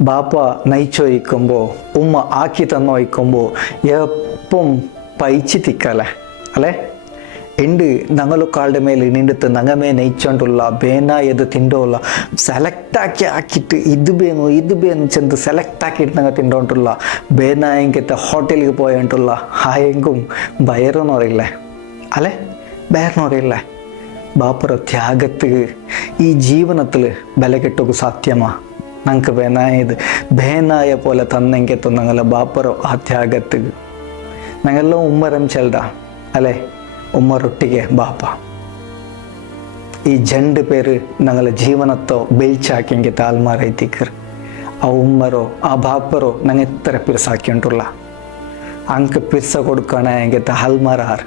ബാപ്പ നയിച്ചൊഴിക്കുമ്പോൾ ഉമ്മ ആക്കി തന്നൊഴിക്കുമ്പോൾ എപ്പം പൈച്ച് തിക്കല്ലേ അല്ലേ ഉണ്ട് ഞങ്ങളൊക്കാളുടെ മേലെ നിന്നിട്ട് ഞങ്ങമേ നയിച്ചോണ്ടുള്ള ಬೇನಾಯದು ತಿಂಡೋಲ್ಲ ಸೆಲೆಕ್ಟ್ ಹಾಕಿಟ್ಟು ಇದು ಬೇನು ಚೆಂದ ಸೆಲೆಕ್ಟ್ ಹಾಕಿಟ್ಟು ನಂಗೆ ತಿಂಡೋಂಟುಲ್ಲ ಬೇನಾಯಂಗೆತ್ತ ಹೋಟೆಲ್ಗೆ പോയിട്ടുള്ള ആയെങ്കും ബയറുന്നവരില്ലേ അല്ലേ ബയറുന്നവരില്ലേ ബാപ്പറ ത്യാഗത്തിന് ഈ ജീവിതത്തിൽ വില കിട്ടുക സാധ്യമാ ഞങ്ങൾക്ക് ಬೇನಾಯ പോലെ തന്നെങ്കിൽ ഞങ്ങളെ ബാപ്പറോ ആ ത്യാഗത്തിന് ഞങ്ങളെല്ലാം ഉമ്മരം ചെല്ലടാ അല്ലേ ഉമ്മറൊಟ್ಟಿಗೆ ಬಾಪ ಈ ಜಂಡು പേര് ഞങ്ങളെ ಜೀವನತ್ತೋ ಬೆಳ್ಚಾಕಿಂಗೆ ತಾಲ್ಮಾರೈತಿಕ್ಕರು ಆ ಉಮ್ಮರೋ ಆ ಬಾಪರೋ ನಂಗೆ ಎತ್ತರ ಪಿರ್ಸಾಕಿಂಟುಲ್ಲ ಅಂಕ ಪಿರ್ಸ ಕೊಡ್ಕೋಣ ಹೆಂಗೆ ತಾಲ್ಮಾರಾರ್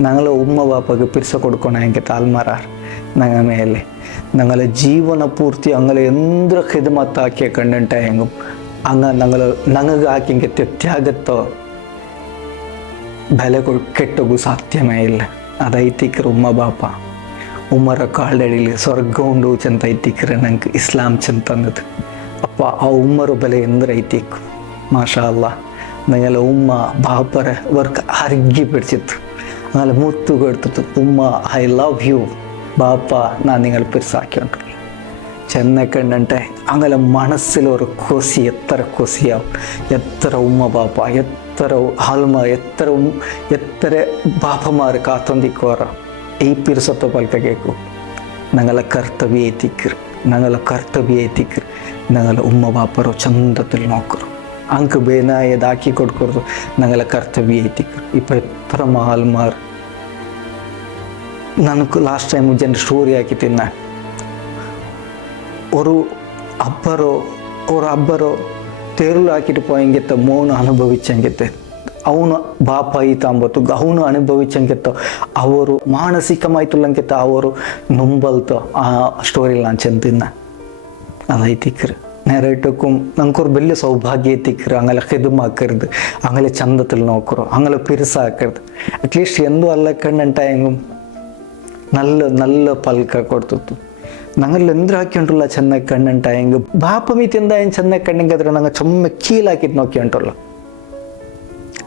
ഞങ്ങളെ ഉമ്മ ബാപ്പക്ക് പിരിച്ച കൊടുക്കണം എനിക്ക് താൽമാറാർ ഞങ്ങ മേലെ ഞങ്ങളെ ജീവന പൂർത്തി അങ്ങനെ എന്ത് ഹിദ്മത്താക്കിയ കണ്ടിട്ടെങ്കും അങ്ങ് ഞങ്ങൾക്ക് ആക്കിയെങ്കിൽ ത്യാഗത്തോ ಬೆಲೆ ಕೆಟ್ಟೋಗು ಸಾಧ್ಯವೇ ಇಲ್ಲ ಅದೈತಿಕ್ರ ಉಮ್ಮ ಬಾಪ ಉಮ್ಮರ ಕಾಲ್ದಡಿಲಿ ಸ್ವರ್ಗ ಉಂಡು ಚಂತ ಐತಿಕ್ರೆ ನಂಗೆ ಇಸ್ಲಾಂ ಚಂತ ಅನ್ನೋದು ಅಪ್ಪ ಆ ಉಮ್ಮರ ಬೆಲೆ ಎಂದ್ರೆ ಐತಿಕ್ಕು ಮಾಷಾ ಅಲ್ಲ ನಂಗೆಲ್ಲ ಉಮ್ಮ ಬಾಪರ ವರ್ಕ್ ಅರ್ಗಿ ಬಿಡ್ಸಿತ್ತು അങ്ങനെ മുത്തു കൊടുത്തിട്ട് ഉമ്മ ഐ ലവ് യു ബാപ്പ ഞാൻ നിങ്ങൾ പിരിസാക്കിയുണ്ട് ചെന്നൈ കണ്ടിട്ടെ അങ്ങനെ മനസ്സിലൊരു കൊസി എത്ര കൊസിയാവും എത്ര ഉമ്മ ബാപ്പ എത്ര ആൽമാർ എത്ര ബാപ്പമാർ കാത്തൊന്തിക്കോറ ഈ പിരിസത്തെ പോലത്തെ കേൾക്കും ഞങ്ങളെ കർത്തവ്യ എത്തിക്കർ ഞങ്ങളെ ഉമ്മ ബാപ്പറോ ചന്തത്തിൽ നോക്കറോ ಅಂಕ ಬೇನಾಯದಾಕಿ ಕೊಡ್ಕೊಡ್ದು ನಂಗೆಲ್ಲ ಕರ್ತವ್ಯ ಐತಿಕ್ರು ಇಪ್ಪ ಎತ್ತರ ಮಾಲ್ಮಾರ್ ನನಗೆ ಲಾಸ್ಟ್ ಟೈಮ್ ಜನ ಸ್ಟೋರಿ ಹಾಕಿತ್ತಿನ ஒரு ಅಬ್ಬರೋ ತೇರುಲು ಹಾಕಿಟ್ಟು ಪೋಯಂಗೆತ್ತ ಮೌನ ಅನುಭವಿಸಂಗೆತ್ತೆ ಅವನು ಬಾಪ ಈತಾಂಬತ್ತು ಅವನು ಅನುಭವಿಸಂಗೆತ್ತ ಅವರು ಮಾನಸಿಕಮಾಯ್ತುಲ್ಲಂಗೆತ್ತ ಅವರು ನುಂಬಲ್ತು ಆ ಸ್ಟೋರಿಲಿ ನಾನು ಚೆಂದಿನ್ನ ಅದೈತಿಕ್ರು നേരിട്ടേക്കും നമുക്കൊരു വലിയ സൗഭാഗ്യം എത്തിക്കരുത് അങ്ങനെ ഹിതമാക്കരുത് അങ്ങനെ ചന്തത്തിൽ നോക്കറോ അങ്ങനെ പിരിസാക്കരുത് അറ്റ്ലീസ്റ്റ് എന്തോ അല്ല കണ്ടുണ്ടായെങ്കും നല്ല പൽക്ക കൊടുത്തു ഞങ്ങൾ എന്തിനാക്കിയിട്ടുള്ള ചെന്നൈ കണ്ടുണ്ടായെങ്കിൽ ബാപ്പ മീത്ത് എന്തായാലും ചെന്നൈ കണ്ടെങ്കിൽ അതിൽ ഞങ്ങൾ ചുമ്മ കീഴാക്കിയിട്ട് നോക്കിയിട്ടുള്ള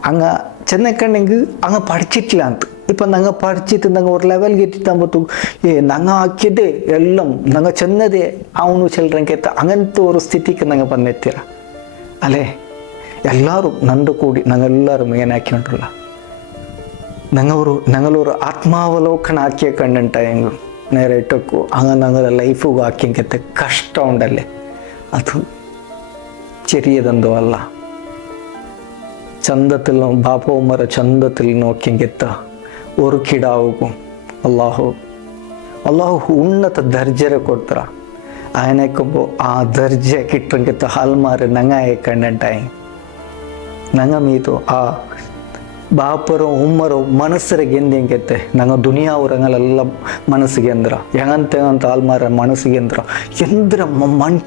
അങ്ങ് ചെന്നൈ കണ്ടെങ്കിൽ അങ്ങ് പഠിച്ചിട്ടില്ല ಅಂತ ഇപ്പം ഞങ്ങൾ പഠിച്ചിട്ട് ഞങ്ങൾ ഒരു ലെവൽಗೆ എത്തിത്താകുമ്പോൾ ഞങ്ങൾ ആക്കിയതേ എല്ലാം ഞങ്ങൾ ചെന്നതേ അവನು ചിൽഡ്രൻಗೆತ್ತ അങ്ങനത്തെ ഒരു സ്ഥിതിക്ക് ഞങ്ങൾ ಬಂದೆತ್ತೀರ ಅಲ್ಲೇ ಎಲ್ಲರೂ ನಂದು ಕೂಡಿ ഞങ്ങളെല്ലാവരും ಏನಾಕಿയിട്ടുള്ള ഞങ്ങളൊരു ആത്മാവലോകന ആക്കിയ കണ്ടിട്ടായെങ്കിൽ നേരെ ഇട്ടേക്കു അങ്ങനെ ഞങ്ങളുടെ ലൈഫും ആക്കിയെങ്കത്തെ കഷ്ടം ഉണ്ടല്ലേ അത് ചെറിയതെന്തോ അല്ല ಚಂದത്തിൽ ಬಾಪ ಉಮ್ಮರ ಚಂದത്തിൽ ನೋಕಿಂಗೆತ್ತ ഒരു കിടാവുക്കും അള്ളാഹു ഉന്നത ദർജരെ കൊടുത്തറ അതിനേക്കുമ്പോൾ ആ ദർജ കിട്ടുമെങ്കിൽ ഹൽമാര് ഞങ്ങയെ കണ്ടിട്ടായി ഞങ്ങ മീതു ആ ಬಾಪರೋ ಉಮ್ಮರೋ ಮನಸ್ಸರಿಗೆ ಎಂದೆಂಗೆತ್ತೆ ನಂಗೆ ದುನಿಯಾವ್ರಂಗಳೆಲ್ಲ ಮನಸ್ಸಿಗೆ ಅಂದ್ರ ಹೆಂಗಂತ ಆಲ್ಮಾರ ಮನಸ್ಸಿಗೆ ಅಂದ್ರ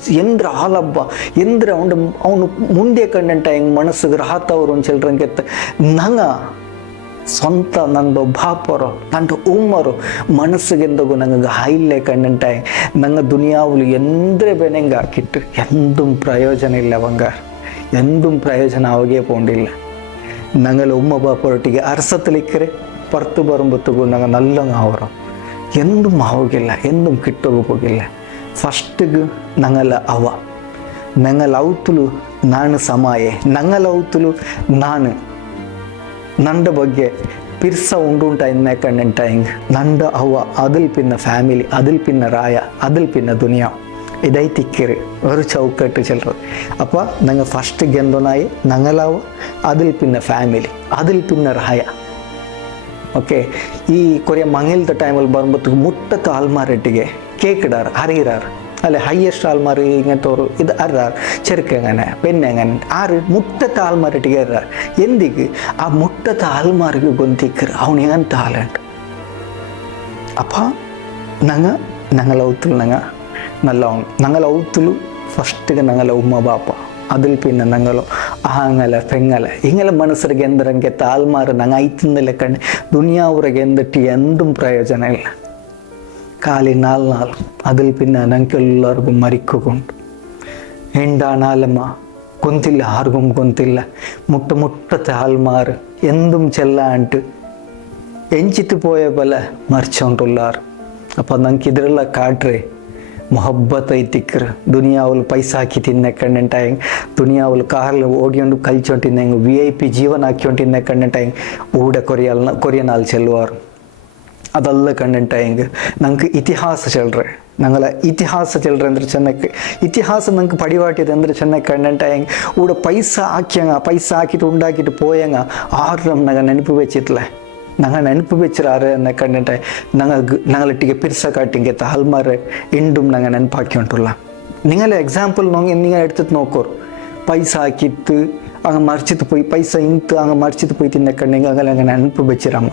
ಎಂದ್ರ ಹಾಲಬ್ಬ ಎಂದ್ರ ಅವನು ಮುಂದೆ ಕಂಡಂಟ ಹೆಂಗೆ ಮನಸ್ಸಿಗೆ ರಾತವ್ರು ಒಂದು ಚಿಲ್ಡ್ರಂಗೆತ್ತೆ ನಂಗೆ ಸ್ವಂತ ನಂದು ಬಾಪರೋ ನಂದು ಉಮ್ಮರು ಮನಸ್ಸಿಗೆಂದಗೂ ನಂಗೆ ಹೈಲೇ ಕಂಡಂಟಾಯಿ ನಂಗೆ ದುನಿಯಾವುಲು ಎಂದ್ರೆ ಬೆನೆಂಗೆ ಹಾಕಿಟ್ಟು ಎಂದುം ಪ್ರಯೋಜನ ಇಲ್ಲ ಅವಂಗಾರ ಎಂದುം പ്രയോജന ആവുകയെ പോണ്ടില്ല ഞങ്ങൾ ഉമ്മ ബാപ്പറൊಟ್ಟಿಗೆ അരസത്തിലിക്കರೆ പുറത്ത് പറയുമ്പോഴത്തേക്കും ഞങ്ങൾ നല്ല ആവറം എന്തും ആവുകയില്ല എന്തും കിട്ടുക പോകില്ല ഫസ്റ്റിಗೆ ഞങ്ങൾ ಔತುಲು ನಾನು ಸಮಾಯೆ ഞങ്ങൾ ಔತುಲು ನಾನು ನಂದ ಬಗ್ಗೆ ಪಿರ್ಸ ಉಂಡುಂಟ ಎನ್ನ ಕಣ್ಣಂಟ ಹಿಂಗೆ ನಂದ ಅವ್ವ അതിൽ പിന്നെ ഫാമിലി അതിൽ പിന്നെ റായ അതിൽ പിന്നെ ദുനിയ ഇതായിത്തിക്കറ് ഒരു ചൗക്കട്ട് ചിലർ അപ്പോൾ ഞങ്ങൾ ഫസ്റ്റ് ഗന്ധനായി ഞങ്ങളാവ് അതിൽ പിന്നെ ഫാമിലി അതിൽ പിന്നെ റായ ഓക്കെ ഈ കുറേ മങ്ങലത്തെ ടൈമിൽ വരുമ്പോഴത്തേക്ക് മുട്ടത്തെ ആൾമാരൊಟ್ಟಿಗೆ കേക്കിടാറ് അറിയിറാറ് അല്ലെ ഹയ്യസ്റ്റ് ആൾമാർ ഇങ്ങനത്തെ ഒരു ഇത് അറിയാറ് ചെറുക്കങ്ങനെ പെണ്ണെങ്ങനെ ആറ് മുട്ടത്തെ ആൾമാരൊಟ್ಟಿಗೆ അറിയാറ് എന്തിക്ക് ആ മുട്ടത്തെ ആൾമാർക്ക് ഗൊന്തിക്കറ് അവൻ എങ്ങനത്തെ ആളുണ്ട് അപ്പം ഞങ്ങൾ ഔത്തുൽ ഞങ്ങൾ ഔത്തുಲು ഫസ്റ്റിಗೆ ഞങ്ങളെ ഉമ്മ ബാപ്പ അതിൽ പിന്നെ ഞങ്ങൾ ആങ്ങലെ പെങ്ങലെ ഇങ്ങനെ മനസ്സിಗೆ എന്തെങ്കിൽ ആൾമാർ ഞങ്ങൾ ഐത്തുന്നില്ല കണ്ട് ദുനിയാവുറಗೆ എന്തിട്ട് എന്തും പ്രയോജന ഇല്ല കാലി നാൾ അതിൽ പിന്നെ ഞങ്ങൾക്ക് എല്ലാവർക്കും മരിക്കുകൊണ്ട് എന്താണാലമ്മ ഗൊന്തില്ല, ആർക്കും ഗൊന്തില്ല. മുട്ടത്തെ ആൾമാർ എന്തും ചെല്ലാണ്ട് എഞ്ചിട്ട് പോയ പോലെ മറിച്ചോണ്ടുള്ളാർ. അപ്പം നമുക്ക് ഇതിലുള്ള കാട്രെ ಮೊಹಬ್ಬತ್ ಐತಿಕ್ರ ದುನಿಯಾವಲ್ಲಿ ಪೈಸಾ ಹಾಕಿ ತಿನ್ನೆ ಕಣ್ಣಂಟಾಯಂಗೆ, ದುನಿಯಾವಲ್ಲಿ ಕಾರಲ್ಲಿ ಓಡಿಕೊಂಡು ಕಲ್ಚೊಂಟಿಂದಂಗೆ, VIP ಜೀವನ ಹಾಕ್ಯೊಂಟಿಂದ ಕಣ್ಣಂಟಾಯಂಗೆ ಊಡ ಕೊರಿಯನಾಲ್ ಚೆಲ್ಲುವಾರು ಅದೆಲ್ಲ ಕಣ್ಣಂಟಾಯಂಗೆ. ನಂಗೆ ಇತಿಹಾಸ ಚೆಲ್ರೆ, ನಂಗಲ್ಲ ಇತಿಹಾಸ ಚೆಲ್ರೆ ಅಂದ್ರೆ ಚೆನ್ನಕ್ಕೆ ಇತಿಹಾಸ ನಂಗೆ ಪಡಿವಾಟಿದೆ ಅಂದ್ರೆ ಚೆನ್ನಕ್ಕೆ ಕಣ್ಣಂಟಾಯಂಗೆ ಊಡ ಪೈಸಾ ಹಾಕಿಟ್ಟು ಉಂಡಾಕಿಟ್ಟು ಪೋಯಂಗ ಆರು ನಂಗೆ ನೆನಪು വെച്ചിട്ടില്ല. ഞങ്ങൾ ನೆನಪು വെച്ചിരാറ് എന്നെ കണ്ടിട്ട് ഞങ്ങളൊട്ടിಗೆ പിരിസ കാട്ടിങ്ങ താൽമാരെ ഇണ്ടും ഞങ്ങൾ ನೆನಪಾക്കിയിട്ടുള്ള നിങ്ങളെ എക്സാമ്പിൾ നിങ്ങൾ എടുത്തിട്ട് നോക്കോർ. പൈസ ಹಾಕಿತ್ತು അങ്ങ് മറിച്ചിട്ട് പോയി, പൈസ ಇಂತು അങ്ങ് മറിച്ചിട്ട് പോയി തിന്നക്കണ്ടെങ്കിൽ അങ്ങനെ ನೆನಪು വെച്ചിരാമ.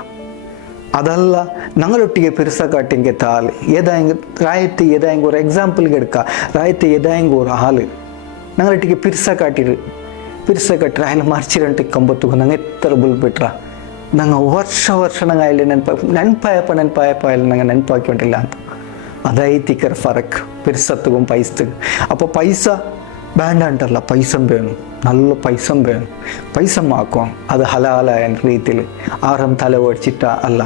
ಅದಲ್ಲ ഞങ്ങളൊട്ടിಗೆ പിരിസ കാട്ടിങ്ങ താൽ ഏതായെങ്കിൽ ರಾಯತಿ ഏതായെങ്കിൽ ഒരു എക്സാമ്പിൾ എടുക്കുക. ರಾಯತಿ ഏതായെങ്കിൽ ഒരു ആള് ഞങ്ങളൊട്ടിಗೆ പിരിസ കാട്ടിರು അതിൽ മറിച്ചിരണ്ട് ಕಂಬತ್ತು ನಂಗೆ ಎತ್ತರ ಬುಲ್ಬಿಟ್ರ ನಂಗೆ ವರ್ಷ ನಂಗೆ ಇಲ್ಲಿ ನೆನಪಾಯಪ್ಪ ಇಲ್ಲಿ ನಂಗೆ ನೆನಪಾಕಿಕೊಂಡಿಲ್ಲ ಅಂತ. ಅದೈತಿಕರ ಫರಕ್ ಪಿರ್ಸತ್ತಿಗೂ ಪೈಸತ್ತಿಗೂ. അപ്പോൾ പൈസ വേണ്ട ഉണ്ടല്ല, പൈസം വേണം, നല്ല പൈസം വേണം. പൈസം ആക്കും അത് ഹലാലായ രീതിയിൽ ആരും തല ഓടിച്ചിട്ട അല്ല,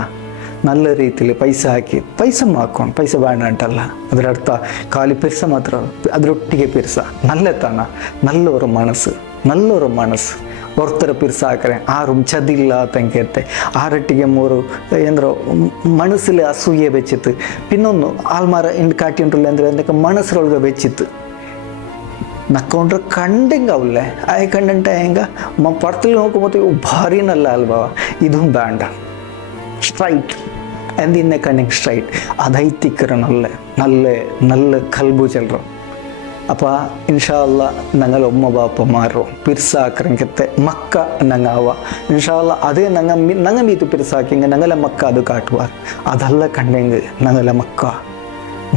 നല്ല രീതിയിൽ പൈസ ಹಾಕಿ പൈസം ആക്കും. പൈസ വേണ്ട ഉണ്ടല്ല ಅದರ ಅರ್ಥ ಖಾಲಿ ಪಿರ್ಸ ಮಾತ್ರ, ಅದರೊಟ್ಟಿಗೆ ಪಿರ್ಸ ನಲ್ಲತನ, ನಲ್ಲೊರು ಮನಸ್ಸು ಹೊರ್ತರ ಪಿರ್ಸ ಹಾಕ್ರೆ ಆರು ಚದಿಲ್ಲ ತಂಕತ್ತೆ ಆರಟ್ಟಿಗೆ ಮೂರು ಏನೋ ಮನಸ್ಸಲ್ಲಿ ಅಸೂಯೆ ಬೆಚ್ಚಿತ್ತು. ಪಿನ್ನೊಂದು ಆಲ್ಮಾರ ಇಂಡು ಕಾಟಿ ಉಂಟಲ್ಲ ಅಂದರೆ ಅದಕ್ಕೆ ಮನಸ್ಸರೊಳಗೆ ಬೆಚ್ಚಿತ್ತು. ನಕ್ಕೊಂಡ್ರೆ ಕಂಡೆಂಗೆ ಅವಲ್ಲೇ ಆಯ ಕಂಡಂಟ ಹೆಂಗ ಪಡ್ತಲ್ಲಿ ನೋಡ್ಕೊಬೋದು ಭಾರಿ ನಲ್ಲ ಅಲ್ವಾ, ಇದು ಬ್ಯಾಂಡ ಸ್ಟ್ರೈಟ್ ಎಂದಿನ್ನೆ ಕಣ್ಣಿಗೆ ಸ್ಟ್ರೈಟ್ ಅದೈತಿಕ್ಕರ നല്ല ಕಲ್ಬು ಚೆಲ್ರು. അപ്പോൾ ഇൻഷാ അല്ലാ ഞങ്ങൾ ഉമ്മ ബാപ്പമാരോ പിർസാക്കറങ്കത്തെ മക്ക ഞങ്ങാവ ഇൻഷാ അല്ലാ അതേ ഞങ്ങൾ മീത്ത് പിർസാക്കിയെങ്കിൽ ഞങ്ങളെ മക്ക അത് കാട്ടുവാർ. അതല്ല കണ്ടെങ്കിൽ ഞങ്ങളെ മക്ക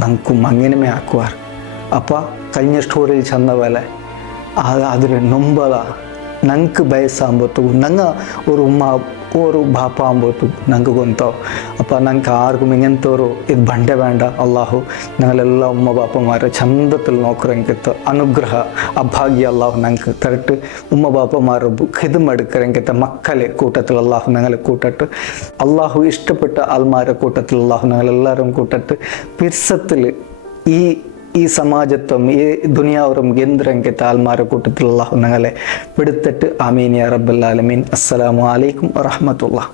ഞങ്ങൾക്കും അങ്ങനെമേ ആക്കുവാർ. അപ്പോൾ കഴിഞ്ഞ സ്റ്റോറിയിൽ ചെന്ന പോലെ അതിൽ നൊമ്പല ನಂಗೆ ಬಯಸಾಂಬತ್ತು ನಂಗೆ ஒரு ಉಮ್ಮ ஒரு ಬಾಪ ಅಂಬೋತು ನಂಗೆ ಗೊಂತಾವು. ಅಪ್ಪ ನಂಗೆ ಆರ್ಗೂ ಮಿಂಗಂತವರು ಇದು ಬಂಡೆ ಬೇಡ ಅಲ್ಲಾಹು ഞങ്ങളെല്ലാം ഉമ്മ ബാപ്പമാരെ ചന്തത്തിൽ നോക്കുറെങ്കിത്ത് അനുഗ്രഹ അഭാഗ്യ അള്ളാഹു ഞങ്ങൾക്ക് തരട്ട്. ഉമ്മ ബാപ്പമാരെ ഹിതമെടുക്കരെങ്കിത്തെ മക്കളെ കൂട്ടത്തിൽ അള്ളാഹു ഞങ്ങളെ കൂട്ടട്ട്. അള്ളാഹു ഇഷ്ടപ്പെട്ട ആൾമാരെ കൂട്ടത്തിൽ അള്ളാഹു ഞങ്ങളെല്ലാവരും കൂട്ടട്ട്. പിർസത്തിൽ ഈ സമാജത്വം ഈ ദുനിയാവറും എന്തിരങ്കെ താൽമാരെ കൂട്ടത്തിൽ അല്ലാഹു ഞങ്ങളെ പെടുത്തിട്ട് ആമീൻ യാ റബ്ബൽ ആലമീൻ. അസ്സലാമു അലൈക്കും വറഹ്മത്തുള്ളാഹി.